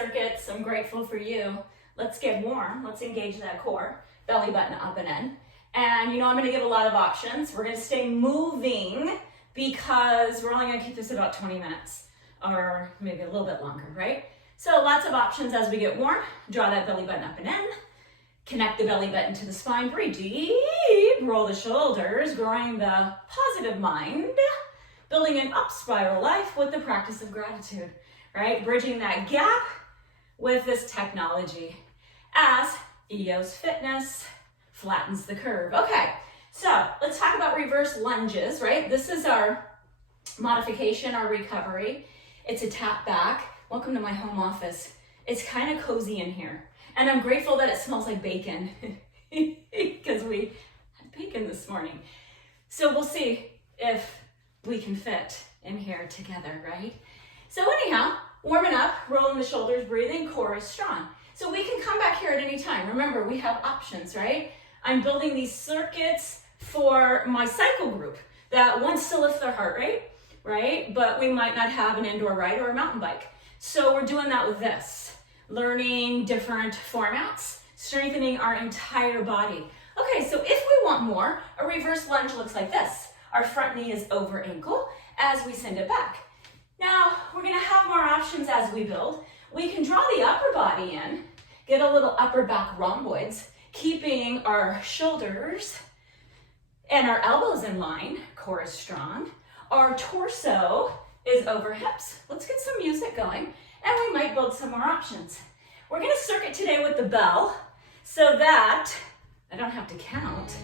circuits. I'm grateful for you. Let's get warm. Let's engage that core. Belly button up and in. And I'm going to give a lot of options. We're going to stay moving because we're only going to keep this about 20 minutes or maybe a little bit longer, right? So lots of options as we get warm. Draw that belly button up and in. Connect the belly button to the spine. Breathe deep. Roll the shoulders, growing the positive mind. Building an up spiral life with the practice of gratitude, right? Bridging that gap with this technology as EOS Fitness flattens the curve. Okay, so let's talk about reverse lunges, right? This is our modification, our recovery. It's a tap back. Welcome to my home office. It's kind of cozy in here. And I'm grateful that it smells like bacon because we had bacon this morning. So we'll see if we can fit in here together, right? So anyhow, warming up, rolling the shoulders, breathing, core is strong. So we can come back here at any time. Remember, we have options, right? I'm building these circuits for my cycle group that wants to lift their heart rate, right? But we might not have an indoor ride or a mountain bike. So we're doing that with this, learning different formats, strengthening our entire body. Okay, so if we want more, a reverse lunge looks like this. Our front knee is over ankle as we send it back. Now, we're gonna have more options as we build. We can draw the upper body in, get a little upper back rhomboids, keeping our shoulders and our elbows in line, core is strong. Our torso is over hips. Let's get some music going, and we might build some more options. We're gonna circuit today with the bell so that I don't have to count.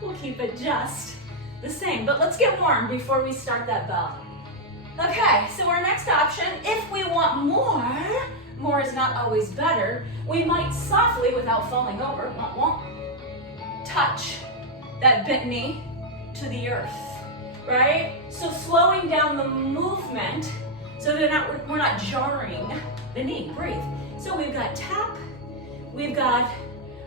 We'll keep it just the same, but let's get warm before we start that bell. Okay, so our next option, if we want more is not always better, we might softly, without falling over, touch that bent knee to the earth, right? So slowing down the movement so that we're not jarring the knee. Breathe. So we've got tap, we've got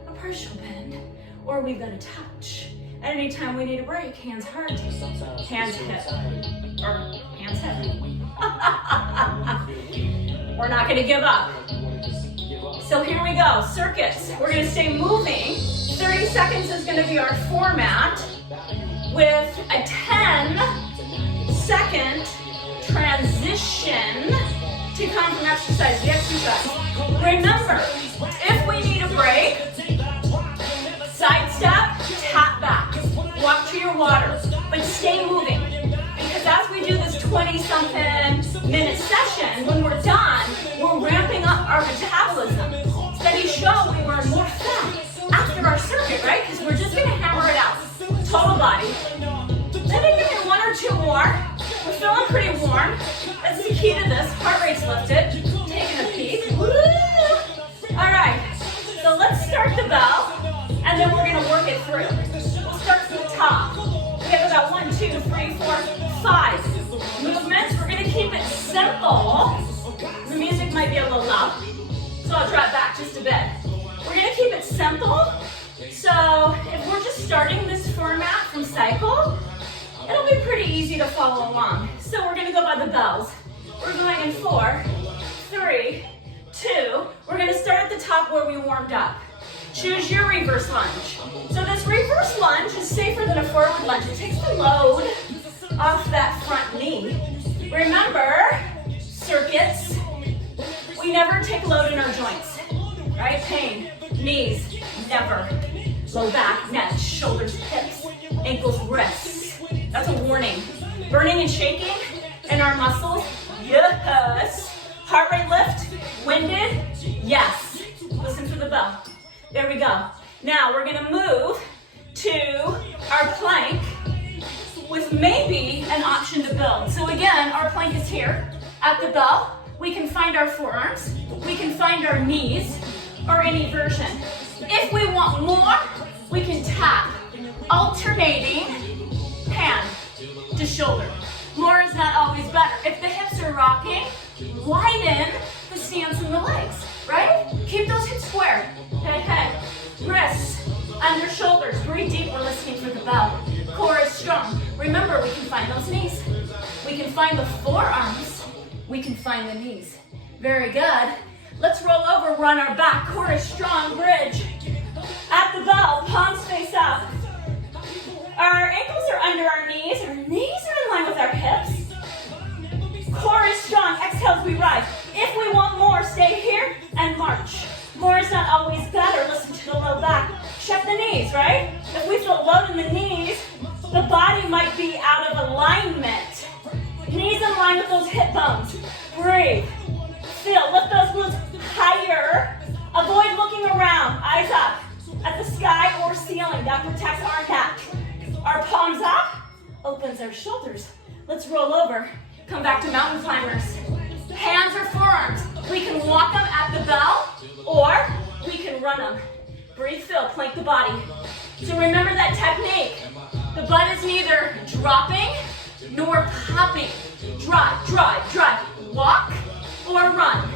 a partial bend, or we've got a touch. At any time we need a break, hands heart, hands hip, or hands hip. We're not gonna give up. So here we go, circuits. We're gonna stay moving. 30 seconds is gonna be our format with a 10-second transition to come from exercise, the exercise. Remember, if we need a break, side step, tap back, walk to your water, but stay moving. Because as we do this 20-something minute session, when we're done, we're ramping up our metabolism. Studies show we burn more fat after our circuit, right? Because we're just gonna hammer it out. Total body. Let me give you one or two more. We're feeling pretty warm. That's the key to this. Heart rate's lifted. Taking a peek. Woo! All right, so let's start the bell, and then we're gonna work it through. We'll start from the top. We have about 1, 2, 3, 4, 5 movements. We're gonna keep it simple. The music might be a little loud, so I'll drop back just a bit. We're gonna keep it simple. So if we're just starting this format from cycle, it'll be pretty easy to follow along. So we're gonna go by the bells. We're going in 4, 3, 2. We're gonna start at the top where we warmed up. Choose your reverse lunge. So this reverse lunge is safer than a forward lunge. It takes the load off that front knee. Remember, circuits, we never take load in our joints, right? Pain, knees, never. Low back, neck, shoulders, hips, ankles, wrists. That's a warning. Burning and shaking in our muscles, yes. Heart rate lift, winded, yes. Listen for the bell. There we go. Now we're gonna move to our plank with maybe an option to build. So again, our plank is here at the bell. We can find our forearms, we can find our knees, or any version. If we want more, we can tap, alternating hand to shoulder. More is not always better. If the hips are rocking, widen the stance in the legs, right? Keep those hips squared. Head, wrists, under shoulders. Breathe deep, we're listening for the bell. Core is strong. Remember, we can find those knees. We can find the forearms. We can find the knees. Very good. Let's roll over, run our back, core is strong, bridge. At the bell, palms face up. Our ankles are under our knees are in line with our hips. Core is strong, exhale as we rise. If we want more, stay here and march. More is not always better. Listen to the low back. Check the knees, right? If we feel low in the knees, the body might be out of alignment. Knees in line with those hip bones. Breathe. Feel. Lift those glutes higher. Avoid looking around. Eyes up at the sky or ceiling. That protects our neck. Our palms up. Opens our shoulders. Let's roll over. Come back to mountain climbers. Hands or forearms. We can walk them at the bell or we can run them. Breathe, fill, plank the body. So remember that technique. The butt is neither dropping nor popping. Drive, drive, drive. Walk or run.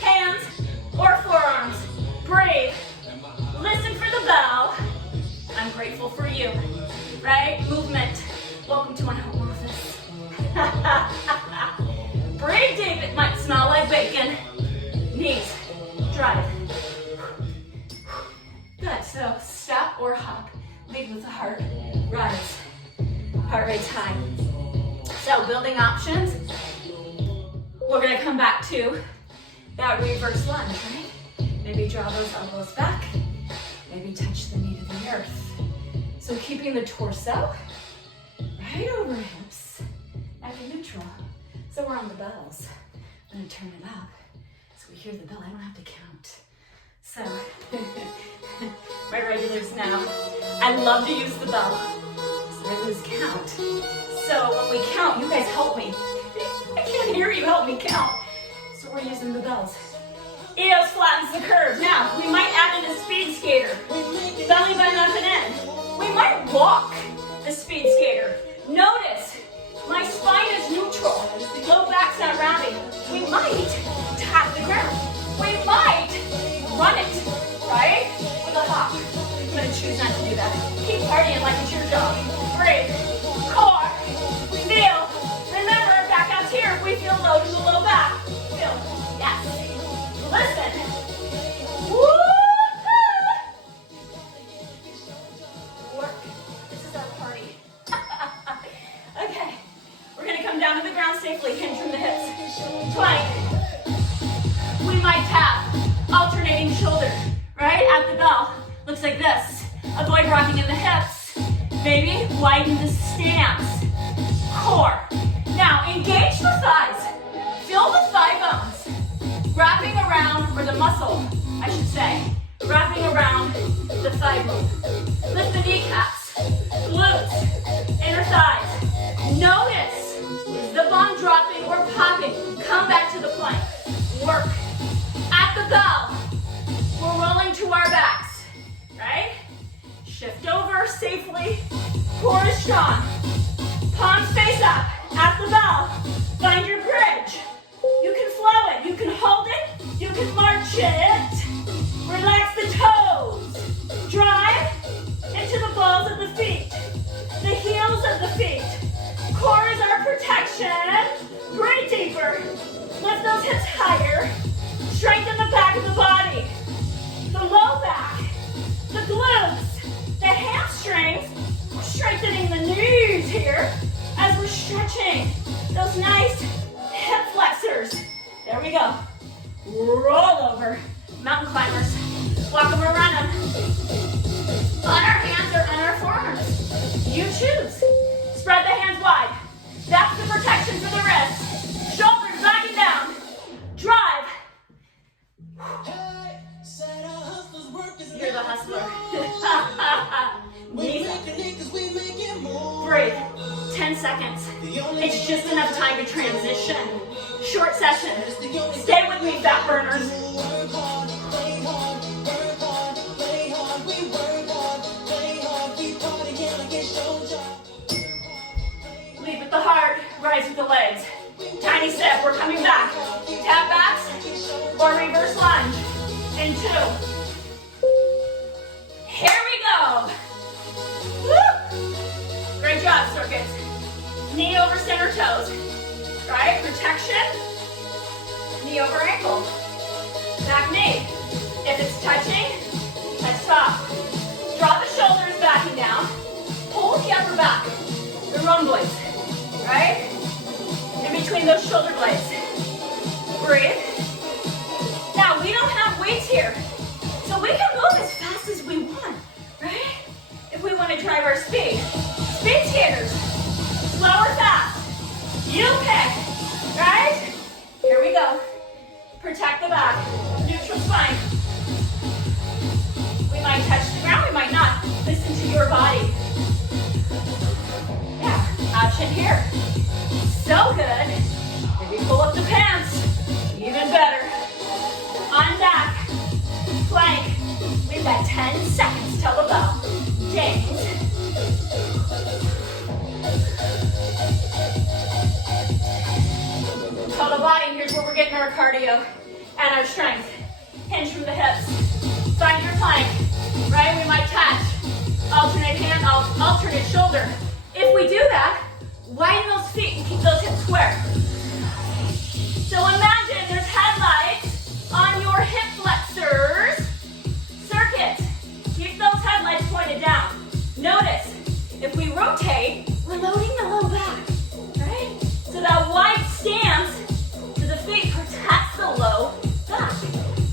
Hands or forearms. Breathe. Listen for the bell. I'm grateful for you. Right? Movement. Welcome to my home office. Breathe deep. It might smell like bacon. Knees. Drive. Good. So step or hop. Lead with the heart. Rise. Heart rate's high. So building options. We're going to come back to that reverse lunge, right? Maybe draw those elbows back. Maybe touch the knee to the earth. So keeping the torso right over hips, neck and neutral. So we're on the bells. I'm going to turn it up so we hear the bell. I don't have to count. So, my regulars now, I love to use the bell so I lose count. So when we count, you guys help me. I can't hear you, help me count. So we're using the bells. EOS flattens the curve. Now, we might add in a speed skater. Belly button up and in. We might walk the speed skater. Notice, my spine is neutral. Low back's not rounding. We might tap the ground. We might run it, right? With a hop. I'm gonna choose not to do that. Keep partying like it's your job. Breathe. Core. Feel. Remember, back out here if we feel low to the low back. Feel. Yes. Listen. Woo-hoo! Work. This is our party. Okay. We're gonna come down to the ground safely. Hinge from the hips. Plank. We might tap. Alternating shoulder, right? At the bell. Looks like this. Avoid rocking in the hips. Maybe widen the stance. Core. Now engage the thighs. Feel the thigh bones. Wrapping around, or the muscle, I should say. Wrapping around the thigh bone. Lift the kneecaps. Glutes. Inner thighs. Notice, is the bum dropping or popping? Come back to the plank. Work. At the bell, we're rolling to our backs, right? Shift over safely. Core is strong. Palms face up. At the bell, find your bridge. You can flow it. You can hold it. You can march it. Relax the toes. Drive into the balls of the feet. The heels of the feet. Core is our protection. Breathe deeper. Lift those hips higher. Strengthen the back of the body, the low back, the glutes, the hamstrings. We're strengthening the knees here as we're stretching those nice hip flexors. There we go. Roll over. Mountain climbers. Walk them or run them. On our hands or on our forearms. You choose. Spread the hands wide. That's the protection for the wrist. Shoulders back and down. Drive. You're the hustler. Knees up. Breathe. 10 seconds. It's just enough time to transition. Short session. Stay with me, fat burners. Lead with the heart. Rise with the legs. Tiny step. We're coming back. Tap backs or reverse lunge. In 2. Here we go. Woo! Great job, circuits. Knee over center toes. Right? Protection. Knee over ankle. Back knee. If it's touching, let's stop. Draw the shoulders back and down. Pull the upper back. The rhomboids, right? In between those shoulder blades. Breathe. Now, we don't have weights here, so we can move as fast as we want, right? If we want to drive our speed. Speed skaters. Slow or fast. You pick, right? Here we go. Protect the back. Neutral spine. We might touch the ground, we might not. Listen to your body. Yeah, option here. So good. Maybe pull up the pants. Even better. On back. Plank. We've got 10 seconds till the bell. James. Total body, here's where we're getting our cardio and our strength. Hinge from the hips. Find your plank, right? We might touch. Alternate hand, alternate shoulder. If we do that, widen those feet and keep those hips square. So imagine there's headlights on your hip flexors. Circuit. Keep those headlights pointed down. Notice, if we rotate, we're loading the low back, right? So that wide stance to the feet protects the low back.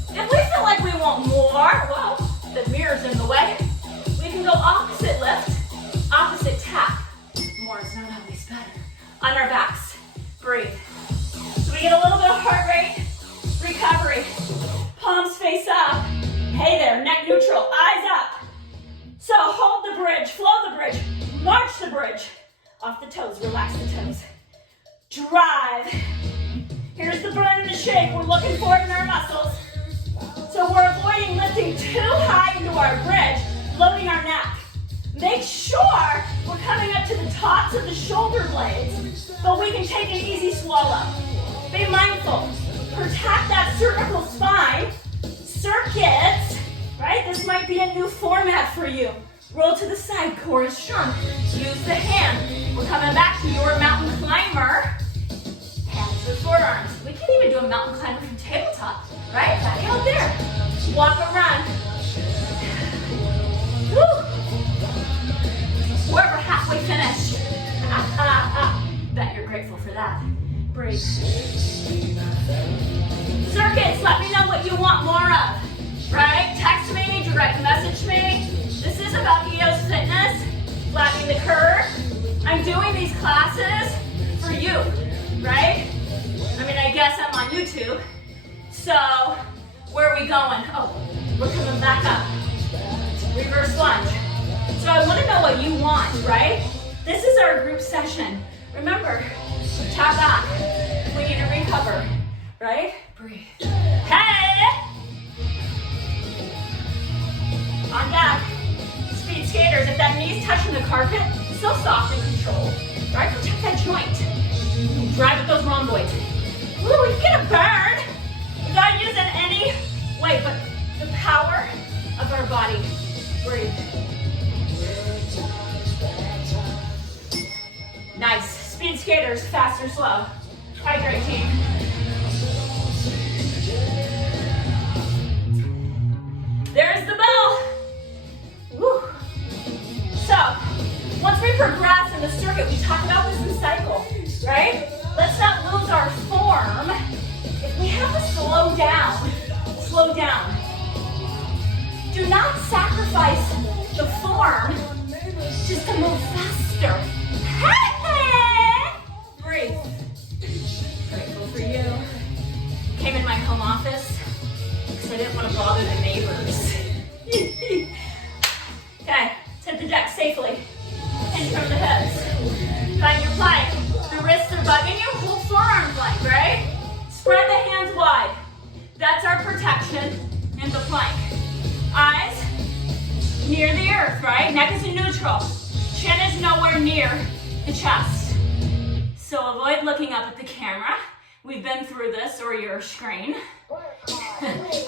If we feel like we want more, well, the mirror's in the way. We can go opposite lift, opposite tap. More is not always better. On our backs, breathe. So we get a little bit of heart rate, recovery. Palms face up. Hey there, neck neutral, eyes up. So hold the bridge, flow the bridge, march the bridge. Off the toes, relax the toes. Drive. Here's the burn and the shake we're looking for in our muscles. So we're avoiding lifting too high into our bridge, loading our neck. Make sure we're coming up to the tops of the shoulder blades, but we can take an easy swallow. Be mindful. Protect that cervical spine. Circuits, right? This might be a new format for you. Roll to the side, core is strong. Use the hand. We're coming back to your mountain climber. Hands to forearms. We can even do a mountain climber from tabletop, right? Back out there. Walk or run. Woo! We're halfway finished. Bet you're grateful for that. Breathe. Circuits, let me know what you want more of, right? Text me, direct message me. This is about EOS Fitness, flattening the curve. I'm doing these classes for you, right? I mean, I guess I'm on YouTube. So, where are we going? Oh, we're coming back up. Reverse lunge. So I want to know what you want, right? This is our group session. Remember, tap back if we need to recover, right? Breathe. Hey! On back. Speed skaters, if that knee's touching the carpet, so soft and controlled, right? Protect that joint. Drive with those rhomboids. Woo, we get a burn without using any weight, but the power of our body. Breathe. Nice. Speed skaters, fast or slow. Hydrate, team. There's the bell. Woo. So, once we progress in the circuit, we talk about this in cycle, right? Let's not lose our form. If we have to slow down, slow down. Do not sacrifice the form just to move faster. Breathe. Grateful for you. Came in my home office because I didn't want to bother the neighbors. Okay, let's hit the deck safely. Hinge from the hips. Find your plank. The wrists are bugging you. Hold forearm plank, right? Spread the hands wide. That's our protection in the plank. Eyes near the earth, right? Neck is in neutral. Chin is nowhere near the chest. So avoid looking up at the camera. We've been through this, or your screen.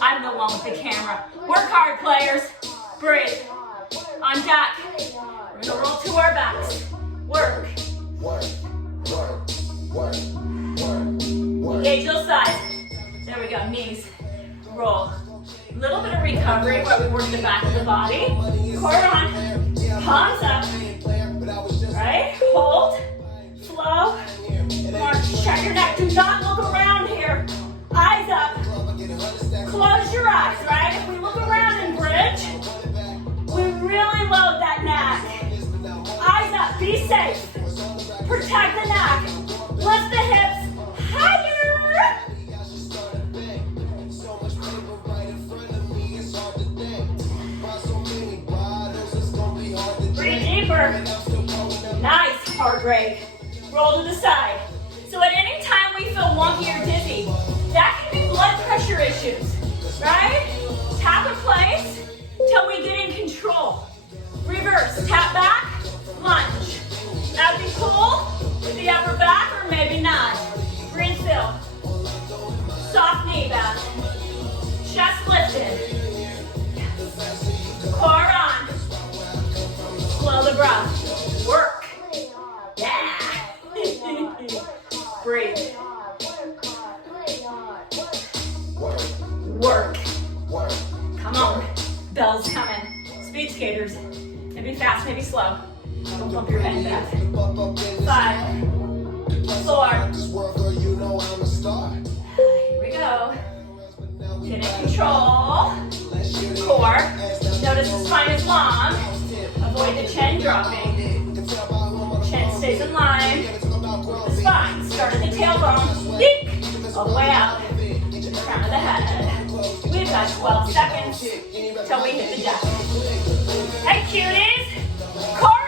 I'm the one with the camera. Work hard, players. Breathe. On deck. We're gonna roll to our backs. Work. Engage those sides. There we go, knees, roll. A little bit of recovery while we work the back of the body. Core on, palms up, right? Hold, flow. March, check your neck. Do not look around here. Eyes up. Close your eyes, right? If we look around in bridge, we really load that neck. Eyes up, be safe. Protect the neck. Lift the hips higher. Breathe deeper. Nice, heart rate. Roll to the side. So at any time we feel wonky or dizzy, that can be blood pressure issues, right? Tap in place till we get in control. Reverse, tap back, lunge. That'd be cool with the upper back or maybe not. Breathe fill. Soft knee back. Chest lifted. Core on. Slow the breath. Work. Yeah. Breathe. Work. Come on. Bell's coming. Speed skaters. Maybe fast, maybe slow. Don't bump your head back. 5, 4. Here we go. Get in control. Core. Notice the spine is long. Avoid the chin dropping. Chin stays in line. The spine. Start at the tailbone. Beak. All the way out. To the crown of the head. We've got 12 seconds till we hit the deck. Hey cuties. Core on.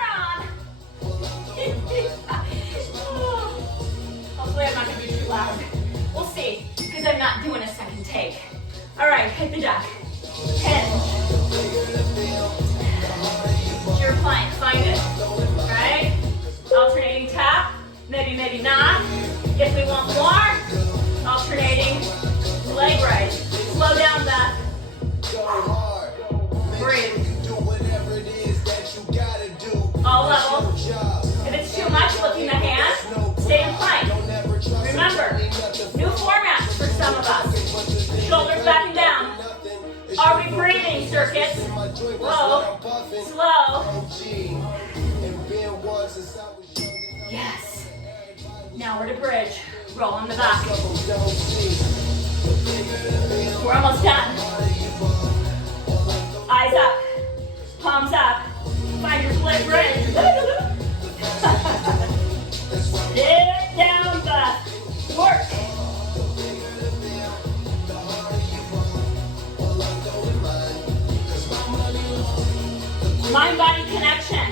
Hopefully I'm not going to be too loud. We'll see, because I'm not doing a second take. All right, hit the deck. Hinge. It's your plank. Find it. Right? Alternating tap. Maybe, maybe not. If we want more, alternating leg raise. Slow down that. Breathe. All level. If it's too much, lifting the hand, stay in plank. Remember, new formats for some of us. Shoulders back and down. Are we breathing, circuits? Slow, slow. Yes. Now we're to bridge. Roll on the back. We're almost done. Eyes up. Palms up. Find your split bridge. Sit down, Beth. Work. Mind-body connection.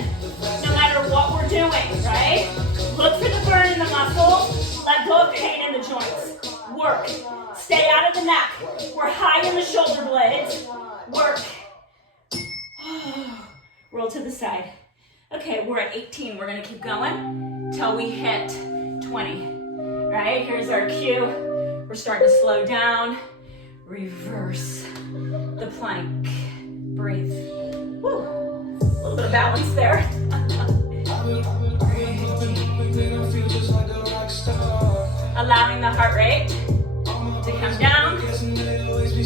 No matter what we're doing, right? Look for the burn in the muscles. Let go of pain in the joints. Work. Stay out of the neck. We're high in the shoulder blades. Work. Roll to the side. Okay, we're at 18. We're gonna keep going till we hit 20. Right, here's our cue. We're starting to slow down. Reverse the plank. Breathe. Woo. A little bit of balance there. Allowing the heart rate to come down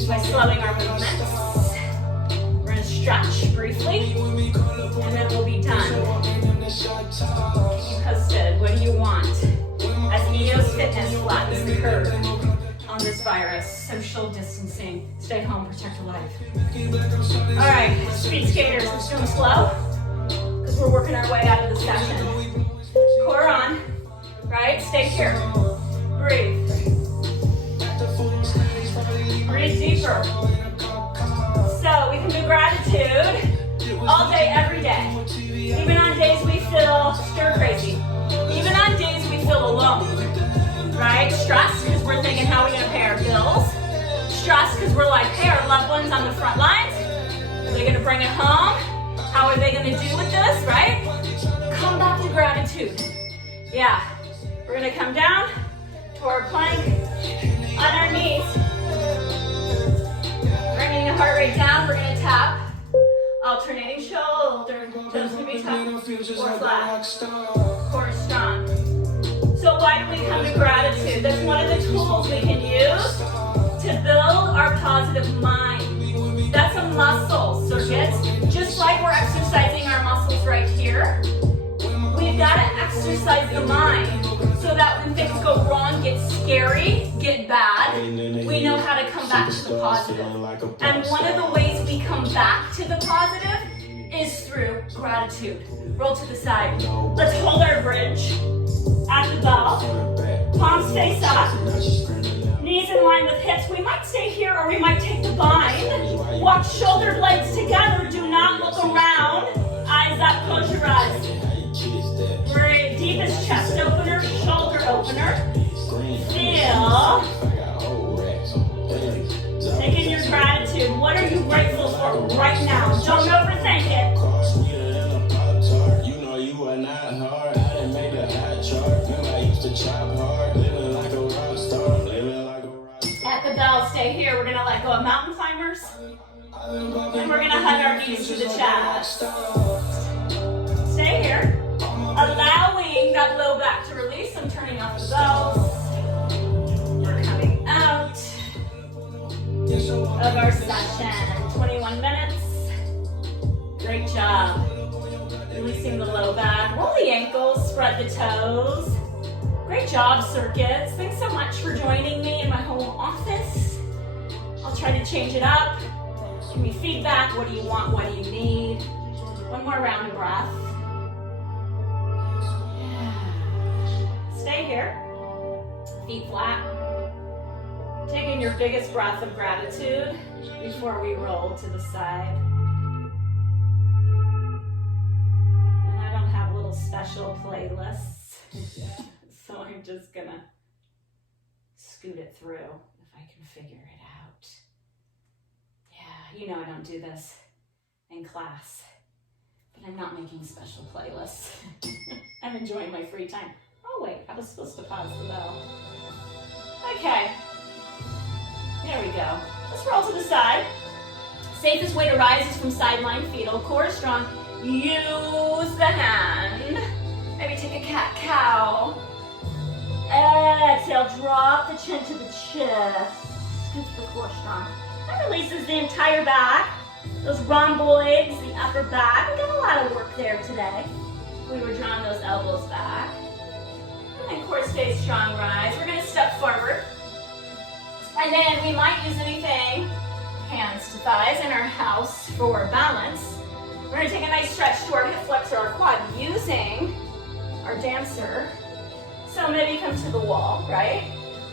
by slowing our movements. We're gonna stretch briefly, and then we'll be done. Keep posted. What do you want? As EOS Fitness flattens the curve on this virus, social distancing, stay home, protect a life. All right, speed skaters, let's do them slow, because we're working our way out of the session. Core on, right? Stay here. Breathe. Breathe deeper. So we can do gratitude all day, every day. Even on days we feel stir crazy. Even on days we feel alone. Right? Stress, because we're thinking, how are we going to pay our bills? Stress, because we're like, hey, our loved ones on the front lines, are they going to bring it home? How are they going to do with this, right? Come back to gratitude. Yeah. We're going to come down to our plank on our knees. Bringing the heart rate down, we're going to tap. Alternating shoulder. Those can be tough or flat. Core strong. So why do we come to gratitude? That's one of the tools we can use the mind so that when things go wrong, get scary, get bad, we know how to come back to the positive. And one of the ways we come back to the positive is through gratitude. Roll to the side. Let's hold our bridge at the bell. Palms face up. Knees in line with hips. We might stay here or we might take the bind. Walk shoulder blades together. Do not look around. Eyes up, close your eyes. Breathe. Deepest chest opener, shoulder opener. Feel. Take in your gratitude. What are you grateful for right now? Don't overthink it. At the bell, stay here. We're gonna let go of mountain climbers. And we're gonna hug our knees to the chest. Stay here. Allowing that low back to release. I'm turning off the bells. We're coming out of our session. 21 minutes. Great job. Releasing the low back. Roll the ankles, spread the toes. Great job, Circuits. Thanks so much for joining me in my home office. I'll try to change it up. Give me feedback. What do you want? What do you need? One more round of breath. Stay here. Feet flat. Taking your biggest breath of gratitude before we roll to the side. And I don't have little special playlists, so I'm just gonna scoot it through if I can figure it out. Yeah, you know I don't do this in class, but I'm not making special playlists. I'm enjoying my free time. Oh wait, I was supposed to pause the bell. Okay. There we go. Let's roll to the side. Safest way to rise is from sideline fetal. Core strong. Use the hand. Maybe take a cat-cow. Exhale, drop the chin to the chest. Scoot the core strong. That releases the entire back. Those rhomboids, the upper back. We got a lot of work there today. We were drawing those elbows back. And core stays strong, rise. We're gonna step forward. And then we might use anything, hands to thighs in our house for balance. We're gonna take a nice stretch to our hip flexor, our quad, using our dancer. So maybe come to the wall, right?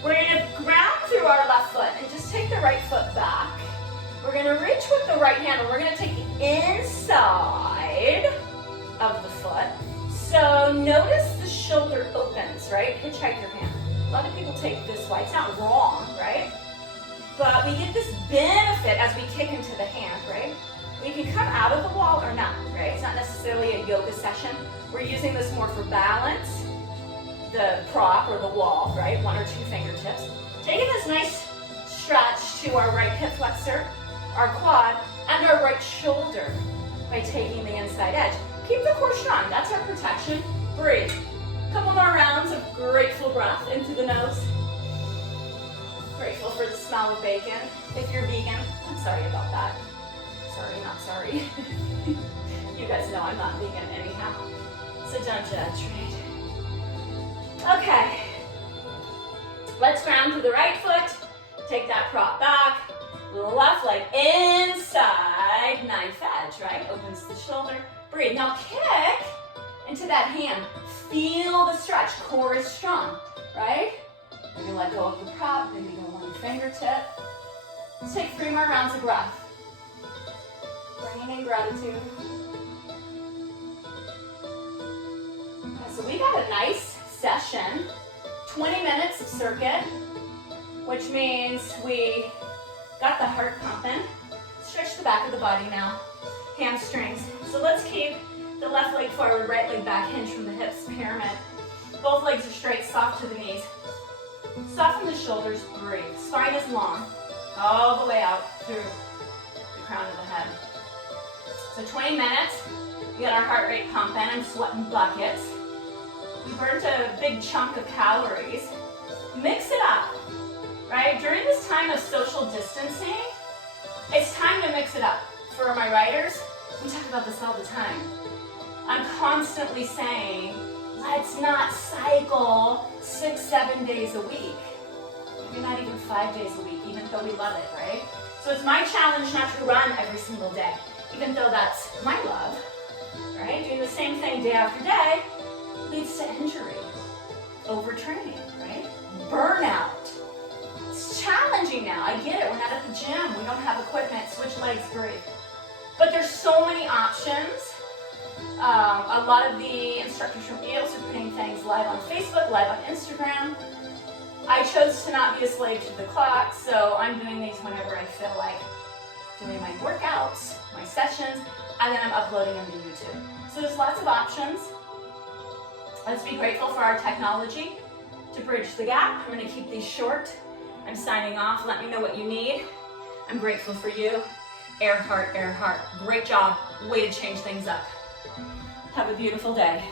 We're gonna ground through our left foot and just take the right foot back. We're gonna reach with the right hand and we're gonna take the inside of the foot. So notice the shoulder opens, right? Hitchhike your hand. A lot of people take this way. It's not wrong, right? But we get this benefit as we kick into the hand, right? We can come out of the wall or not, right? It's not necessarily a yoga session. We're using this more for balance, the prop or the wall, right? 1 or 2 fingertips. Taking this nice stretch to our right hip flexor, our quad, and our right shoulder by taking the inside edge. Keep the core strong. That's our protection. Breathe. Couple more rounds of grateful breath into the nose. Grateful for the smell of bacon. If you're vegan, I'm sorry about that. Sorry, not sorry. You guys know I'm not vegan anyhow, so don't judge, right? Okay. Let's ground through the right foot. Take that prop back. Left leg inside, knife edge, right? Opens the shoulder. Breathe. Now kick into that hand. Feel the stretch. Core is strong, right? We're gonna let go of the prop. Maybe go 1 fingertip. Let's take 3 more rounds of breath. Bringing in gratitude. Okay, so we got a nice session. 20 minutes of circuit, which means we got the heart pumping. Stretch the back of the body now. Hamstrings. So let's keep the left leg forward, right leg back, hinge from the hips, pyramid. Both legs are straight, soft to the knees. Soften the shoulders, breathe. Spine is long, all the way out through the crown of the head. So 20 minutes, we got our heart rate pumping. I'm sweating buckets. We burnt a big chunk of calories. Mix it up, right? During this time of social distancing, it's time to mix it up. For my writers, we talk about this all the time. I'm constantly saying Let's not cycle 6-7 days a week. Maybe not even 5 days a week, even though we love it, right? So it's my challenge not to run every single day, even though that's my love, right? Doing the same thing day after day leads to injury, overtraining, right? Burnout. It's challenging now. I get it. We're not at the gym. We don't have equipment. Switch legs, great. But there's so many options. A lot of the instructors from EOS are putting things live on Facebook, live on Instagram. I chose to not be a slave to the clock, so I'm doing these whenever I feel like doing my workouts, my sessions, and then I'm uploading them to YouTube. So there's lots of options. Let's be grateful for our technology to bridge the gap. I'm going to keep these short. I'm signing off. Let me know what you need. I'm grateful for you. Earhart, Earhart. Great job. Way to change things up. Have a beautiful day.